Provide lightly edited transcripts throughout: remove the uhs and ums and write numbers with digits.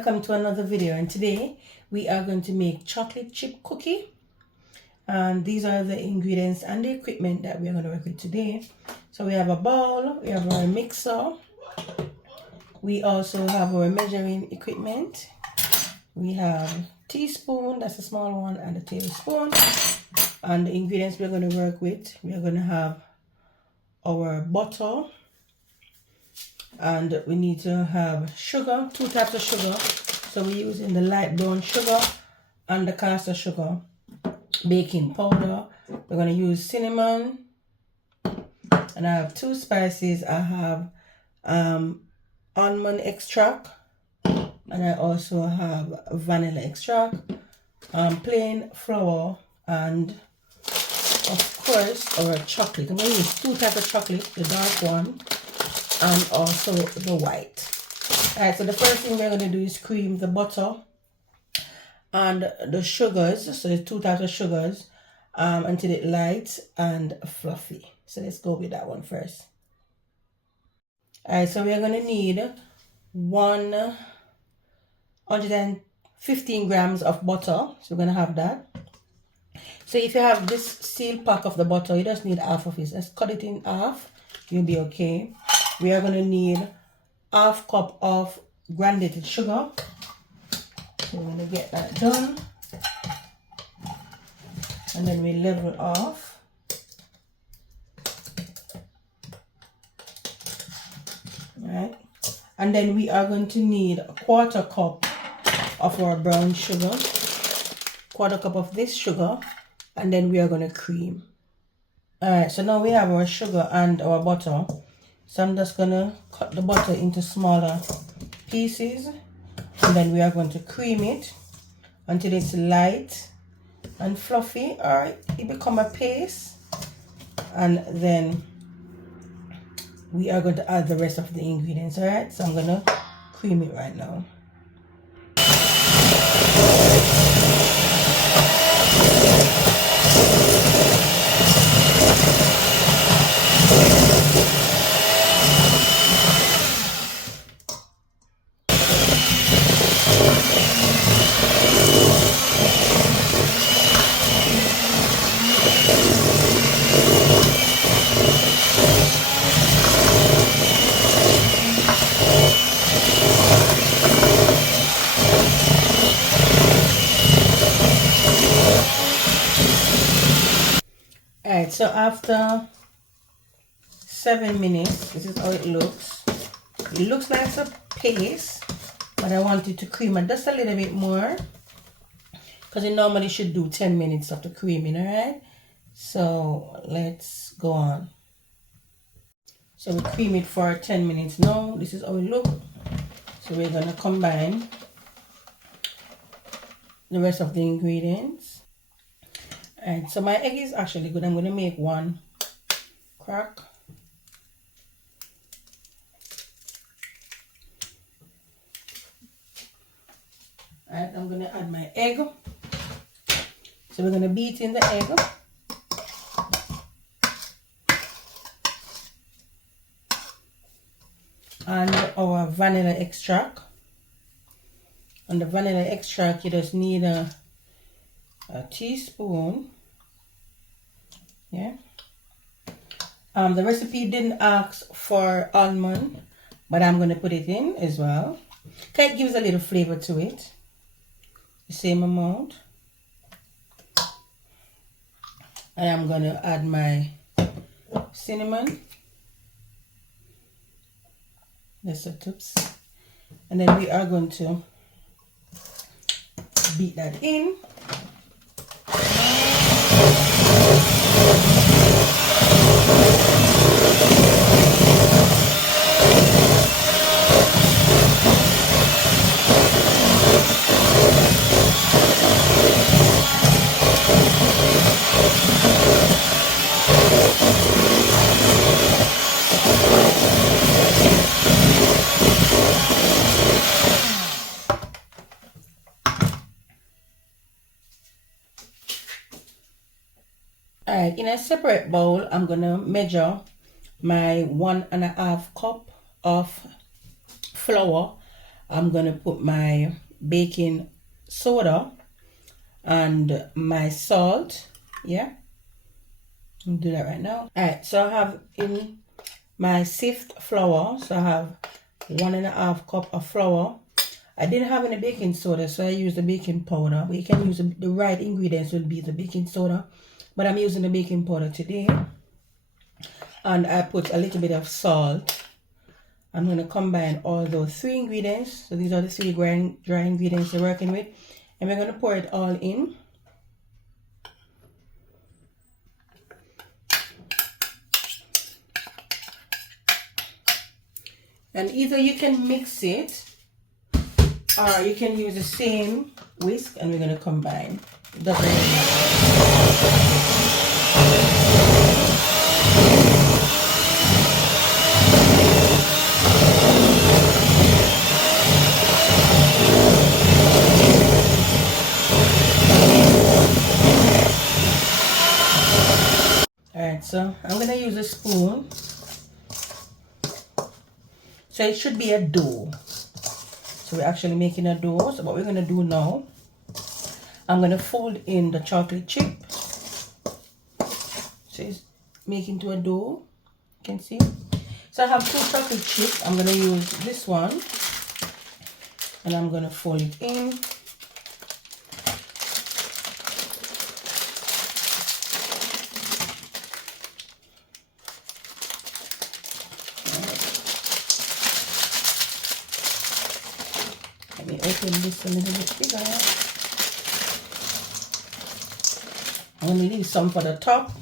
welcome to another video, and today we are going to make chocolate chip cookie, and these are the ingredients and the equipment that we are going to work with today. So we have a bowl, we have our mixer, we also have our measuring equipment, we have teaspoon, that's a small one, and a tablespoon. And the ingredients we're going to work with, we are going to have our butter, and we need to have sugar, 2 types of sugar. So we're using the light brown sugar and the caster sugar, baking powder. We're going to use cinnamon, and I have 2 spices. I have almond extract, and I also have vanilla extract, plain flour, and of course our chocolate. I'm going to use 2 types of chocolate, the dark one and also the white. Alright, so the first thing we're going to do is cream the butter and the sugars. So there's 2 types of sugars until it light and fluffy. So let's go with that one first. Alright, so we're going to need 115 grams of butter. So we're going to have that. So if you have this seal pack of the butter, you just need half of it. Let's cut it in half. You'll be okay. We are going to need ½ cup of granulated sugar. So we're going to get that done. And then we level off. Right. And then we are going to need a ¼ cup of our brown sugar. ¼ cup of this sugar. And then we are going to cream. Alright, so now we have our sugar and our butter. So I'm just going to cut the butter into smaller pieces. And then we are going to cream it until it's light and fluffy, or it become a paste. And then we are going to add the rest of the ingredients. Alright, so I'm going to cream it right now. Alright, so after 7 minutes, this is how it looks. It looks like it's a paste, but I want it to cream it just a little bit more, because it normally should do 10 minutes of the creaming. Alright, so let's go on. So we cream it for 10 minutes now. This is how it looks. So we're going to combine the rest of the ingredients. Alright, so my egg is actually good. I'm going to make 1 crack. Alright, I'm going to add my egg. So we're going to beat in the egg. And our vanilla extract. And the vanilla extract, you just need a teaspoon. Yeah. The recipe didn't ask for almond, but I'm going to put it in as well. It gives a little flavor to it. The same amount. And I'm going to add my cinnamon. That's the tips. And then we are going to beat that in. Alright, in a separate bowl, I'm going to measure my 1½ cup of flour I'm gonna put my baking soda and my salt. Yeah, I'll do that right now. All right, so I have in my sift flour, so I have 1.5 cup of flour. I didn't have any baking soda, so I used the baking powder. But you can use the right ingredients will be the baking soda, but I'm using the baking powder today. And I put a little bit of salt. I'm going to combine all those 3 ingredients. So these are the 3 dry ingredients we're working with. And we're going to pour it all in. And either you can mix it or you can use the same whisk, and we're going to combine. It doesn't really matter. Alright, so I'm going to use a spoon. So it should be a dough. So we're actually making a dough. So what we're going to do now, I'm going to fold in the chocolate chip. So it's making to a dough. You can see. So I have 2 chocolate chips. I'm going to use this one. And I'm going to fold it in. Let me open this a little bit bigger. I'm going to leave some for the top.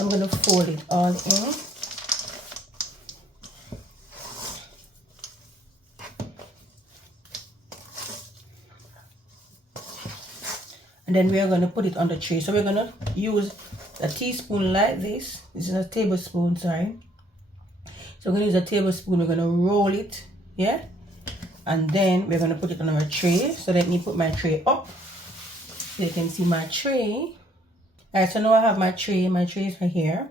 I'm going to fold it all in. And then we are going to put it on the tray. So we're going to use a teaspoon like this. This is a tablespoon, sorry. So we're going to use a tablespoon. We're going to roll it, yeah? And then we're going to put it on our tray. So let me put my tray up so you can see my tray. Alright, so now I have my tray. My tray is right here.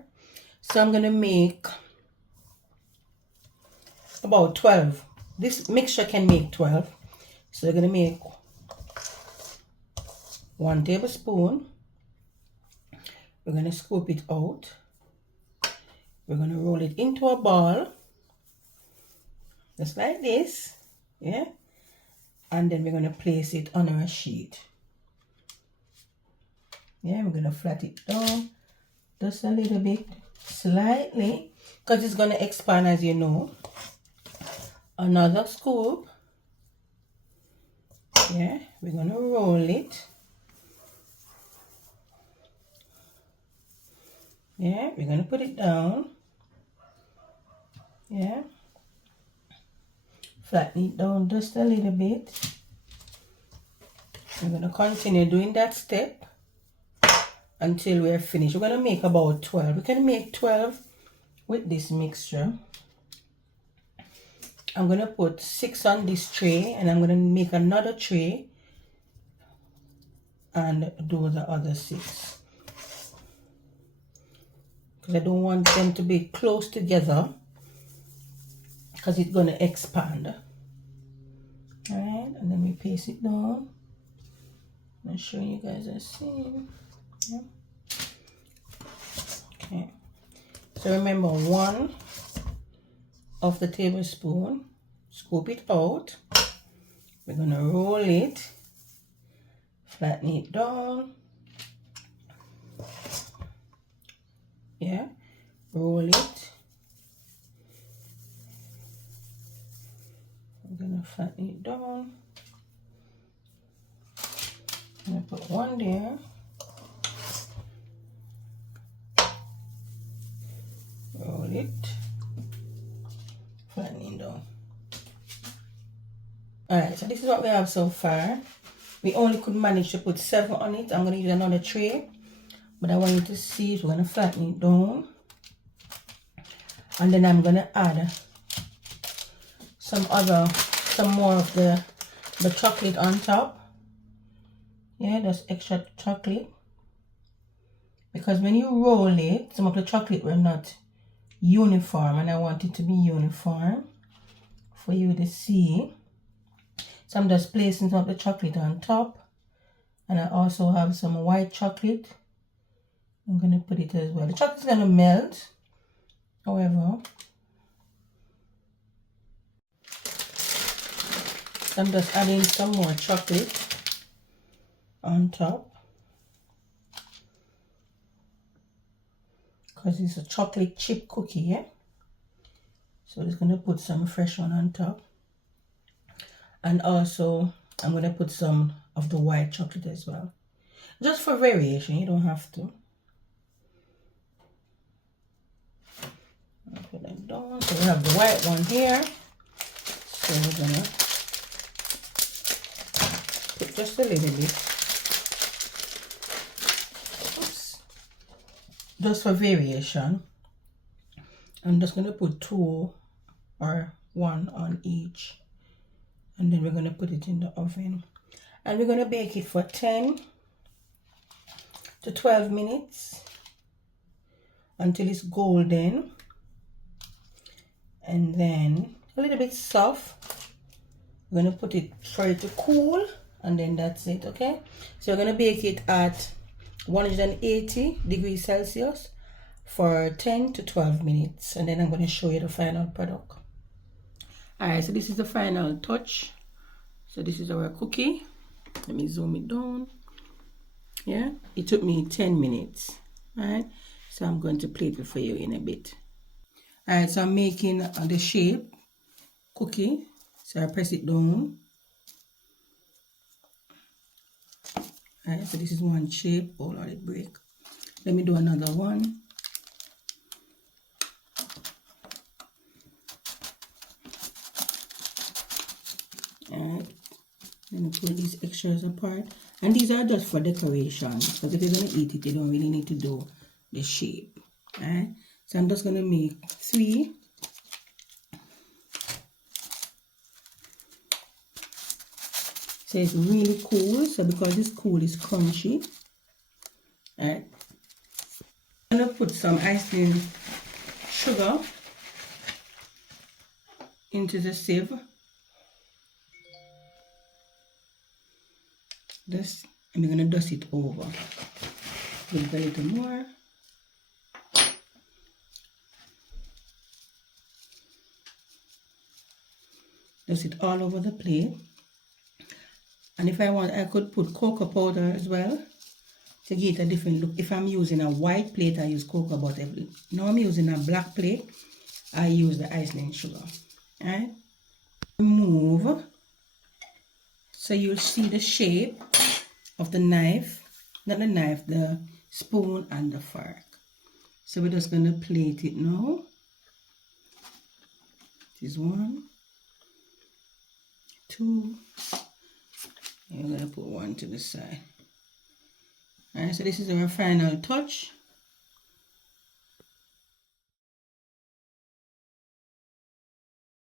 So I'm going to make about 12. This mixture can make 12. So we're going to make 1 tablespoon. We're going to scoop it out. We're going to roll it into a ball. Just like this. Yeah, and then we're going to place it on our sheet. Yeah, we're going to flat it down just a little bit, slightly, because it's going to expand, as you know. Another scoop. Yeah, we're going to roll it. Yeah, we're going to put it down. Yeah. Flatten it down just a little bit. We're going to continue doing that step until we're finished. We're going to make about 12. We can make 12 with this mixture. I'm going to put 6 on this tray, and I'm going to make another tray and do the other 6. Because I don't want them to be close together, because it's going to expand. Alright, and then we paste it down. I'm sure you guys are seeing. Yeah. Okay. So remember, 1 of the tablespoon. Scoop it out. We're going to roll it. Flatten it down. Yeah. Roll it. I'm going to flatten it down. I'm going to put 1 there. Roll it. Flatten it down. Alright, so this is what we have so far. We only could manage to put 7 on it. I'm going to use another tray. But I want you to see it. We're going to flatten it down. And then I'm going to add some more of the chocolate on top. Yeah, that's extra chocolate. Because when you roll it, some of the chocolate were not uniform, and I want it to be uniform for you to see. So I'm just placing some of the chocolate on top. And I also have some white chocolate. I'm going to put it as well. The chocolate's going to melt. However, I'm just adding some more chocolate on top. Because it's a chocolate chip cookie, yeah? So I'm just going to put some fresh one on top. And also, I'm going to put some of the white chocolate as well. Just for variation, you don't have to. I'll put that down. So we have the white one here. So we're going to put just a little bit. Oops. Just for variation. I'm just going to put 2 or 1 on each. And then we're going to put it in the oven. And we're going to bake it for 10 to 12 minutes until it's golden. And then a little bit soft. We're going to put it for it to cool. And then that's it, okay? So we're going to bake it at 180 degrees Celsius for 10 to 12 minutes. And then I'm going to show you the final product. Alright, so this is the final touch. So this is our cookie. Let me zoom it down. Yeah, it took me 10 minutes. Alright, so I'm going to plate it for you in a bit. Alright, so I'm making the shape cookie. So I press it down. Alright, so this is one shape. Oh Lord, it break. Let me do another one. Alright, let me pull these extras apart. And these are just for decoration. Because if you're going to eat it, you don't really need to do the shape. Alright, so I'm just going to make 3. So it's really cool. So because it's cool, it's crunchy. Alright. I'm going to put some icing sugar into the sieve. This, and we're going to dust it over. Give it a little more. Dust it all over the plate. And if I want, I could put cocoa powder as well to get a different look. If I'm using a white plate, I use cocoa, but now I'm using a black plate, I use the icing sugar. Alright? Remove. So you'll see the shape of the knife, not the knife, the spoon and the fork. So we're just going to plate it now. This is 1, 2, and we're going to put 1 to the side. Alright, so this is our final touch.